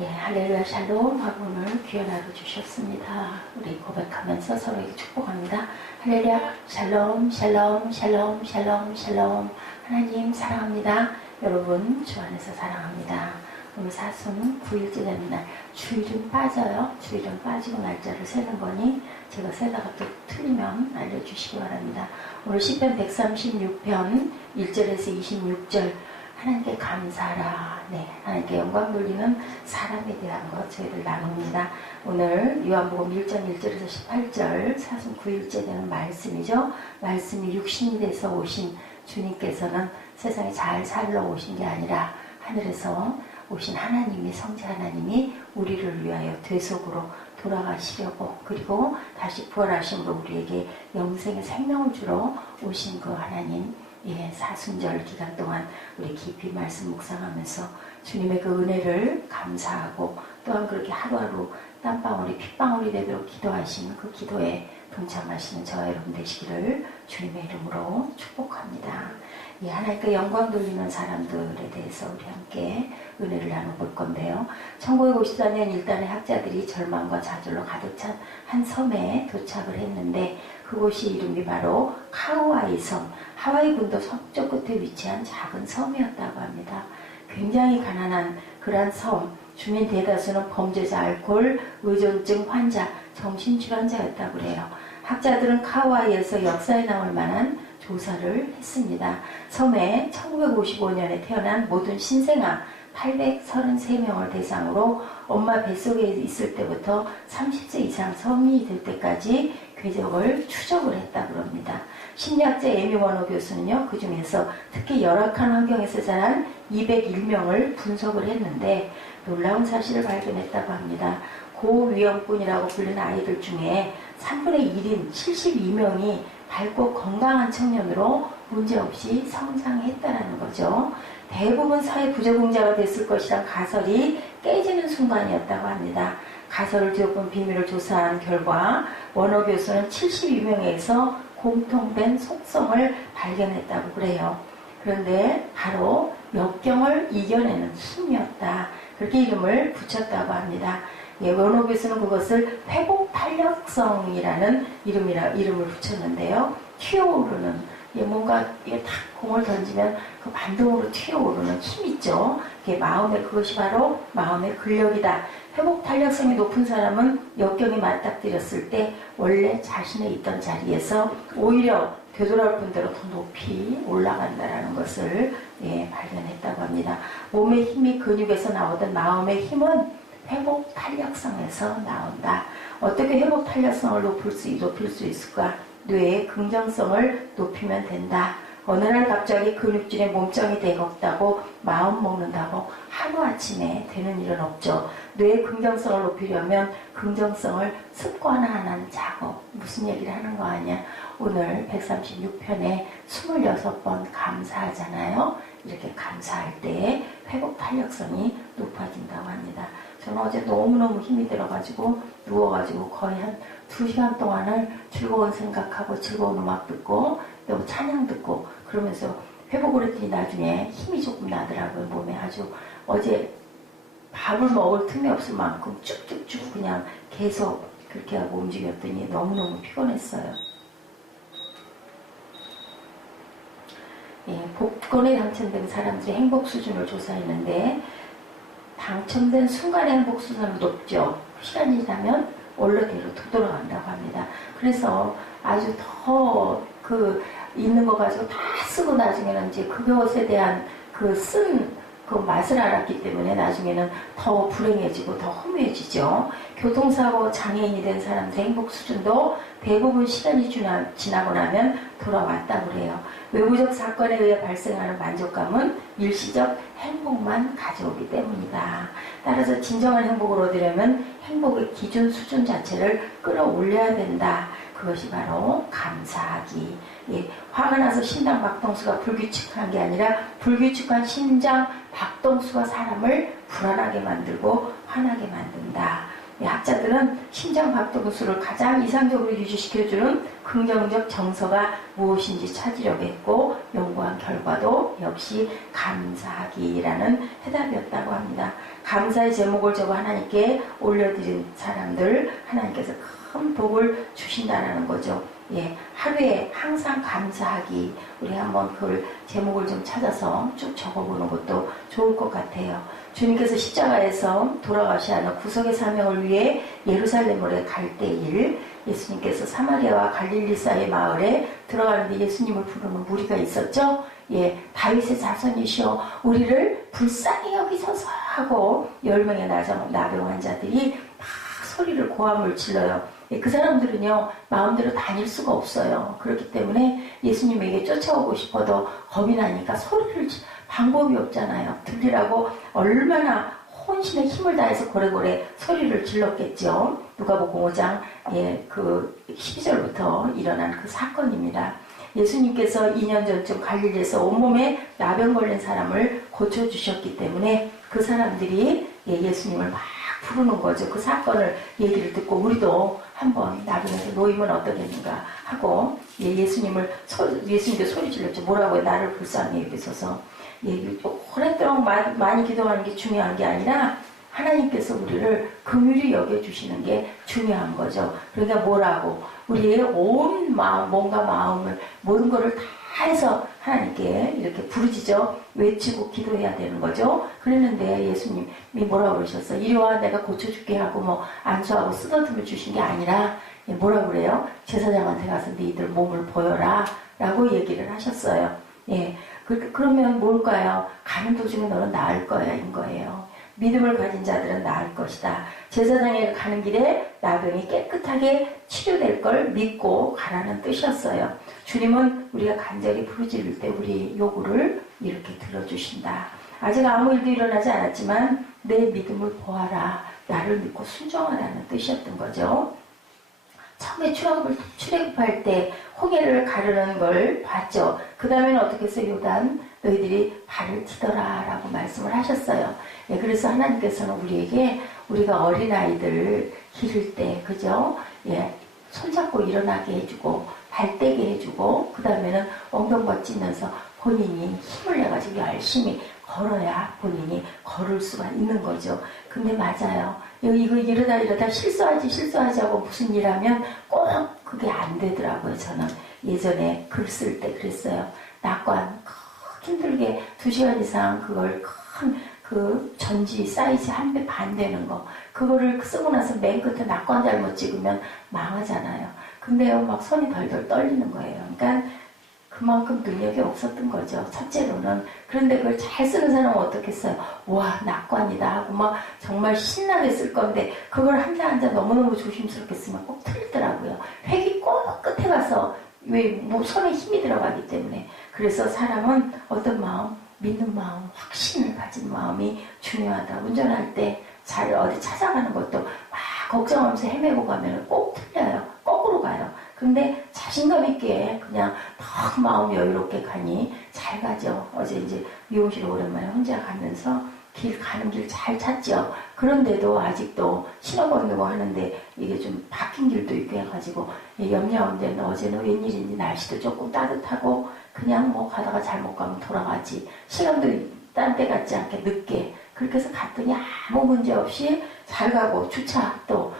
예, 할렐루야 샬롬 하고 오늘 귀한 하루 주셨습니다. 우리 고백하면서 서로에게 축복합니다. 할렐루야 샬롬 샬롬 샬롬 샬롬 샬롬. 하나님 사랑합니다. 여러분 주 안에서 사랑합니다. 오늘 사순 9일째 되는 날. 주일은 빠져요. 주일은 빠지고 날짜를 세는 거니 제가 세다가 또 틀리면 알려주시기 바랍니다. 오늘 시편 136편 1절에서 26절. 하나님께 감사하라. 네, 하나님께 영광 돌리는 사람에 대한 것 저희들 나눕니다. 오늘 요한복음 1장 1절에서 18절 사순 9일째 되는 말씀이죠. 말씀이 육신이 돼서 오신 주님께서는 세상에 잘 살러 오신 게 아니라 하늘에서 오신 하나님이, 성자 하나님이 우리를 위하여 되속으로 돌아가시려고, 그리고 다시 부활하심으로 우리에게 영생의 생명을 주러 오신 그 하나님, 예, 사순절 기간 동안 우리 깊이 말씀 묵상하면서 주님의 그 은혜를 감사하고 또한 그렇게 하루하루 땀방울이 핏방울이 되도록 기도하시는 그 기도에 동참하시는 저와 여러분 되시기를 주님의 이름으로 축복합니다. 예, 하나님께 영광 돌리는 사람들에 대해서 우리 함께 은혜를 나눠볼 건데요. 1954년 일단의 학자들이 절망과 좌절로 가득 찬 한 섬에 도착을 했는데 그곳이 이름이 바로 카우아이 섬, 하와이 군도 서쪽 끝에 위치한 작은 섬이었다고 합니다. 굉장히 가난한 그러한 섬, 주민 대다수는 범죄자, 알코올, 의존증 환자, 정신질환자였다고 그래요. 학자들은 카우아이에서 역사에 나올 만한 조사를 했습니다. 섬에 1955년에 태어난 모든 신생아 833명을 대상으로 엄마 뱃속에 있을 때부터 30세 이상 성인이 될 때까지 궤적을 추적을 했다고 합니다. 심리학자 에미 워너 교수는요, 그 중에서 특히 열악한 환경에서 자란 201명을 분석을 했는데 놀라운 사실을 발견했다고 합니다. 고위험군이라고 불리는 아이들 중에 3분의 1인 72명이 밝고 건강한 청년으로 문제없이 성장했다는 거죠. 대부분 사회 부적응자가 됐을 것이란 가설이 깨지는 순간이었다고 합니다. 가설을 뒤엎은 비밀을 조사한 결과 워너 교수는 72명에서 공통된 속성을 발견했다고 그래요. 그런데 바로 역경을 이겨내는 힘이었다. 그렇게 이름을 붙였다고 합니다. 예, 워너 교수는 그것을 회복 탄력성이라는 이름을 붙였는데요. 튀어오르는, 뭔가 이게 탁 공을 던지면 그 반동으로 튀어오르는 힘 있죠. 그것이 바로 마음의 근력이다. 회복 탄력성이 높은 사람은 역경이 맞닥뜨렸을 때 원래 자신의 있던 자리에서 오히려 되돌아올 분대로 더 높이 올라간다는 것을 발견했다고 합니다. 몸의 힘이 근육에서 나오던 마음의 힘은 회복 탄력성에서 나온다. 어떻게 회복 탄력성을 높일 수 있을까? 뇌의 긍정성을 높이면 된다. 어느 날 갑자기 근육질에 몸짱이 되겠다고 마음 먹는다고 하루아침에 되는 일은 없죠. 뇌의 긍정성을 높이려면 긍정성을 습관화하는 작업. 무슨 얘기를 하는 거 아니야? 오늘 136편에 26번 감사하잖아요. 이렇게 감사할 때 회복 탄력성이 높아진다고 합니다. 저는 어제 너무너무 힘이 들어가지고 누워가지고 거의 한 2시간 동안을 즐거운 생각하고 즐거운 음악 듣고 또 찬양 듣고 그러면서 회복을 했더니 나중에 힘이 조금 나더라고요. 몸에 아주 어제 밥을 먹을 틈이 없을 만큼 쭉쭉쭉 그냥 계속 그렇게 하고 움직였더니 너무너무 피곤했어요. 예, 복권에 당첨된 사람들의 행복 수준을 조사했는데 당첨된 순간의 행복 수준은 높죠. 시간이 지나면 원래대로 되돌아간다고 합니다. 그래서 아주 더 있는 거 가지고 다 쓰고 나중에는 이제 그것에 대한 그 맛을 알았기 때문에 나중에는 더 불행해지고 더 허무해지죠. 교통사고 장애인이 된 사람들의 행복 수준도 대부분 시간이 지나고 나면 돌아왔다고 그래요. 외부적 사건에 의해 발생하는 만족감은 일시적 행복만 가져오기 때문이다. 따라서 진정한 행복을 얻으려면 행복의 기준 수준 자체를 끌어올려야 된다. 그것이 바로 감사하기. 예, 화가 나서 심장 박동수가 불규칙한 게 아니라 불규칙한 심장 박동수가 사람을 불안하게 만들고 화나게 만든다. 예, 학자들은 심장 박동수를 가장 이상적으로 유지시켜주는 긍정적 정서가 무엇인지 찾으려고 했고 연구한 결과도 역시 감사하기라는 해답이었다고 합니다. 감사의 제목을 적어 하나님께 올려드린 사람들 하나님께서 큰 복을 주신다는 거죠. 예, 하루에 항상 감사하기. 우리 한번 그 제목을 좀 찾아서 쭉 적어보는 것도 좋을 것 같아요. 주님께서 십자가에서 돌아가셔야 하는 구속의 사명을 위해 예루살렘으로 갈 때일 예수님께서 사마리아와 갈릴리 사이의 마을에 들어가는데 예수님을 부르는 무리가 있었죠. 예, 다윗의 자손이시여 우리를 불쌍히 여기소서 하고 10명의 나병 환자들이 막 소리를 고함을 질러요. 예, 그 사람들은요 마음대로 다닐 수가 없어요. 그렇기 때문에 예수님에게 쫓아오고 싶어도 겁이 나니까 소리를 방법이 없잖아요. 들리라고 얼마나 혼신의 힘을 다해서 고래고래 소리를 질렀겠죠. 누가복음 5장 예, 그 12절부터 일어난 그 사건입니다. 예수님께서 2년 전쯤 갈릴리에서 온몸에 나병 걸린 사람을 고쳐주셨기 때문에 그 사람들이 예수님을 막 부르는 거죠. 그 사건을 얘기를 듣고 우리도 한번 나병에서 놓이면 어떠겠는가 하고 예수님도 소리 질렀죠. 뭐라고요? 나를 불쌍히 여기소서. 오랫동안 많이 기도하는 게 중요한 게 아니라 하나님께서 우리를 긍휼히 여겨주시는 게 중요한 거죠. 그러니까 뭐라고? 우리의 온 마음, 몸과 마음을 모든 거를 다 해서 하나님께 이렇게 부르짖어 외치고 기도해야 되는 거죠. 그랬는데 예수님이 뭐라고 그러셨어? 이리 와 내가 고쳐줄게 하고 뭐 안수하고 쓰다듬어 주신 게 아니라 뭐라고 그래요? 제사장한테 가서 너희들 몸을 보여라 라고 얘기를 하셨어요. 예, 그러면 뭘까요? 가는 도중에 너는 나을 거야 인 거예요. 믿음을 가진 자들은 나을 것이다. 제사장에 가는 길에 나병이 깨끗하게 치료될 걸 믿고 가라는 뜻이었어요. 주님은 우리가 간절히 부르짖을 때 우리 요구를 이렇게 들어주신다. 아직 아무 일도 일어나지 않았지만 내 믿음을 보아라. 나를 믿고 순종하라는 뜻이었던 거죠. 처음에 출애굽할 때 홍해를 가르는 걸 봤죠. 그 다음에는 어떻게 해서 요단 너희들이 발을 디더라 라고 말씀을 하셨어요. 예, 그래서 하나님께서는 우리에게 우리가 어린아이들 기를 때 그죠? 예, 손잡고 일어나게 해주고 발대게 해주고 그 다음에는 엉덩이 찌면서 본인이 힘을 내가지고 열심히 걸어야 본인이 걸을 수가 있는 거죠. 근데 맞아요. 이거 이러다 실수하지 하고 무슨 일 하면 꼭 그게 안 되더라고요. 저는 예전에 글 쓸 때 그랬어요. 낙관 힘들게 2시간 이상 그걸 큰 그 전지 사이즈 1배 반 되는 거 그거를 쓰고 나서 맨 끝에 낙관 잘못 찍으면 망하잖아요. 근데요 막 손이 덜덜 떨리는 거예요. 그러니까 그만큼 능력이 없었던 거죠. 첫째로는. 그런데 그걸 잘 쓰는 사람은 어떻겠어요? 와 낙관이다 하고 막 정말 신나게 쓸 건데 그걸 한자 너무너무 조심스럽게 쓰면 꼭 틀리더라고요. 획이 꼭 끝에 가서 뭐 손에 힘이 들어가기 때문에. 그래서 사람은 어떤 마음? 믿는 마음, 확신을 가진 마음이 중요하다. 운전할 때 잘 어디 찾아가는 것도 막 걱정하면서 헤매고 가면 꼭 틀려요. 거꾸로 가요. 근데 자신감 있게 그냥 더 마음 여유롭게 가니 잘 가죠. 어제 이제 미용실 오랜만에 혼자 가면서 가는 길 잘 찾죠. 그런데도 아직도 신호 건너고 하는데 이게 좀 박힌 길도 있고 해가지고 염려하는데 어제는 웬일인지 날씨도 조금 따뜻하고 그냥 뭐 가다가 잘못 가면 돌아가지. 시간도 딴 때 같지 않게 늦게. 그렇게 해서 갔더니 아무 문제 없이 잘 가고 주차도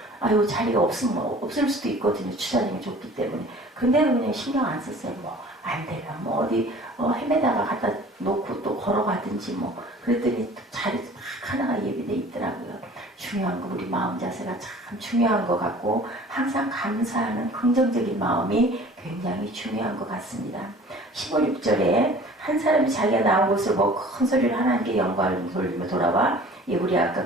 자리가 없을 수도 있거든요. 주차장이 좁기 때문에. 근데도 그냥 신경 안 썼어요. 뭐 안 되면 뭐 어디 헤매다가 갖다 놓고 또 걸어가든지 뭐. 그랬더니 자리 딱 하나가 예비돼 있더라고요. 중요한 거 우리 마음 자세가 참 중요한 것 같고 항상 감사하는 긍정적인 마음이 굉장히 중요한 것 같습니다. 15, 6절에 한 사람이 자기가 나온 곳을 보고 큰 소리를 하나님께 영광을 돌리며 돌아와 우리 아까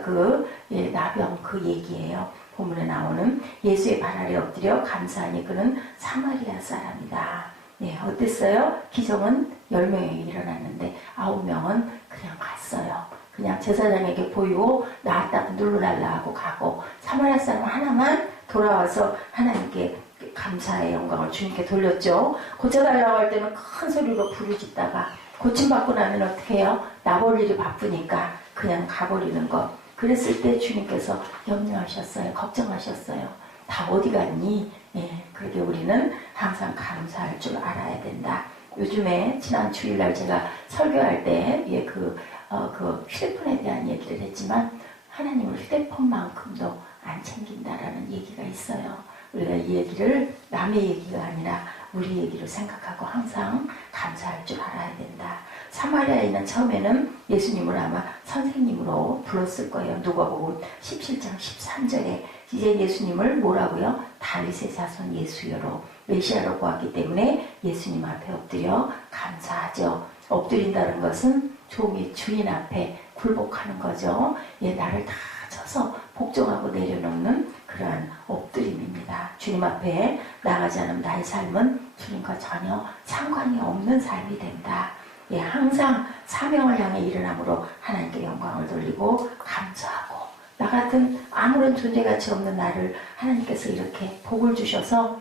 나병 그 얘기예요. 본문에 나오는 예수의 발 아래 엎드려 감사하니 그는 사마리아 사람이다. 네, 어땠어요? 기적은 10명이 일어났는데 9명은 그냥 갔어요. 그냥 제사장에게 보이고 나왔다고 누르랄라 하고 가고 사마리아 사람 하나만 돌아와서 하나님께 감사의 영광을 주님께 돌렸죠. 고쳐달라고 할 때는 큰 소리로 부르짖다가 고침받고 나면 어떻게 해요? 나볼 일이 바쁘니까 그냥 가버리는 거. 그랬을 때 주님께서 염려하셨어요. 걱정하셨어요. 다 어디 갔니? 그렇게 우리는 항상 감사할 줄 알아야 된다. 요즘에 지난 주일날 제가 설교할 때 그 휴대폰에 대한 얘기를 했지만 하나님을 휴대폰만큼도 안 챙긴다라는 얘기가 있어요. 우리가 이 얘기를 남의 얘기가 아니라 우리 얘기를 생각하고 항상 감사할 줄 알아야 된다. 사마리아인은 처음에는 예수님을 아마 선생님으로 불렀을 거예요. 누가복음 17장 13절에 이제 예수님을 뭐라고요? 다윗의 자손 예수여로 메시아로 보았기 때문에 예수님 앞에 엎드려 감사하죠. 엎드린다는 것은 종이 주인 앞에 굴복하는 거죠. 예, 나를 다 쳐서 복종하고 내려놓는 그러한 엎드림입니다. 주님 앞에 나가지 않으면 나의 삶은 주님과 전혀 상관이 없는 삶이 된다. 예, 항상 사명을 향해 일어남으로 하나님께 영광을 돌리고 감사하고 나 같은 아무런 존재가치 없는 나를 하나님께서 이렇게 복을 주셔서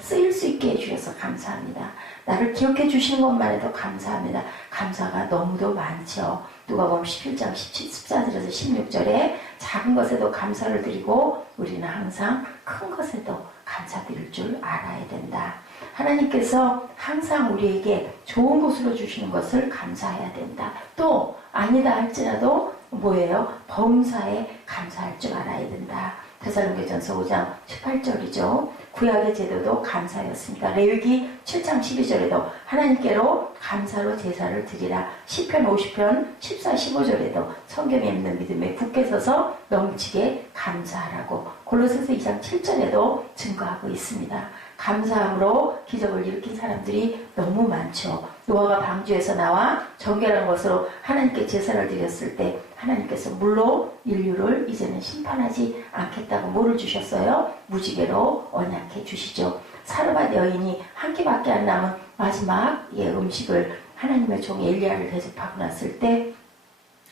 쓰일 수 있게 해주셔서 감사합니다. 나를 기억해 주시는 것만 해도 감사합니다. 감사가 너무도 많죠. 누가복음 11장 14절에서 16절에 작은 것에도 감사를 드리고 우리는 항상 큰 것에도 감사드릴 줄 알아야 된다. 하나님께서 항상 우리에게 좋은 것으로 주시는 것을 감사해야 된다. 또 아니다 할지라도 뭐예요? 범사에 감사할 줄 알아야 된다. 데살로니가전서 5장 18절이죠. 구약의 제도도 감사였습니다. 레위기 7장 12절에도 하나님께로 감사로 제사를 드리라. 시편 50편 14, 15절에도 성경에 있는 믿음에 굳게 서서 넘치게 감사하라고 골로새서 2장 7절에도 증거하고 있습니다. 감사함으로 기적을 일으킨 사람들이 너무 많죠. 노아가 방주에서 나와 정결한 것으로 하나님께 제사를 드렸을 때 하나님께서 물로 인류를 이제는 심판하지 않겠다고 뭐를 주셨어요? 무지개로 언약해 주시죠. 사르밧 여인이 한 끼밖에 안 남은 마지막 음식을 하나님의 종 엘리야를 대접하고 났을 때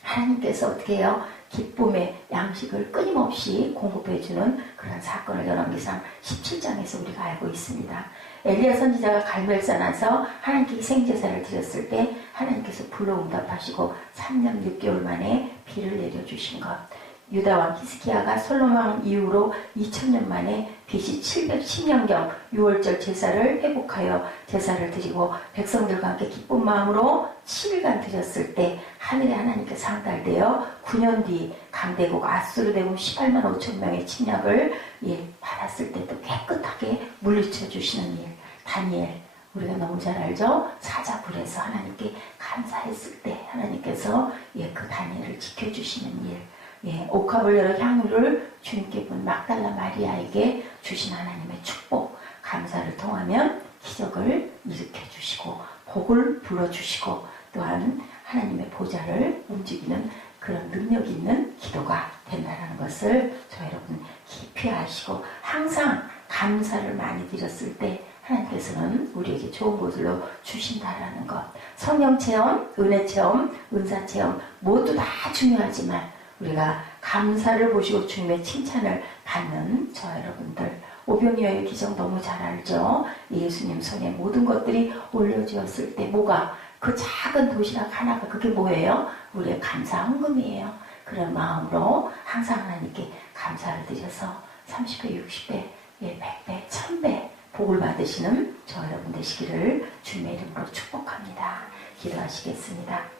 하나님께서 어떻게 해요? 기쁨의 양식을 끊임없이 공급해주는 그런 사건을 열왕기상 17장에서 우리가 알고 있습니다. 엘리야 선지자가 갈멜산 안에서 하나님께 희생제사를 드렸을 때 하나님께서 불로 응답하시고 3년 6개월 만에 비를 내려주신 것. 유다왕 히스기야가 솔로몬 이후로 2000년 만에 BC 710년경 6월절 제사를 회복하여 제사를 드리고 백성들과 함께 기쁜 마음으로 7일간 드렸을 때 하늘에 하나님께 상달되어 9년 뒤 강대국 아수르 대국 18만 5천 명의 침략을 받았을 때도 깨끗하게 물리쳐 주시는 일. 다니엘 우리가 너무 잘 알죠? 사자굴에서 하나님께 감사했을 때 하나님께서 그 다니엘을 지켜주시는 일. 옥합을 열어 향유를 주님께 본 막달라 마리아에게 주신 하나님의 축복, 감사를 통하면 기적을 일으켜 주시고 복을 불러주시고 또한 하나님의 보좌를 움직이는 그런 능력 있는 기도가 된다는 것을 저 여러분 깊이 아시고 항상 감사를 많이 드렸을 때 하나님께서는 우리에게 좋은 것으로 주신다라는 것. 성령 체험, 은혜 체험, 은사 체험 모두 다 중요하지만 우리가 감사를 보시고 주님의 칭찬을 받는 저 여러분들 오병이어의 기적 너무 잘 알죠? 예수님 손에 모든 것들이 올려주었을 때 뭐가 그 작은 도시락 하나가 그게 뭐예요? 우리의 감사 헌금이에요. 그런 마음으로 항상 하나님께 감사를 드려서 30배, 60배, 100배, 1000배 복을 받으시는 저 여러분 되시기를 주님의 이름으로 축복합니다. 기도하시겠습니다.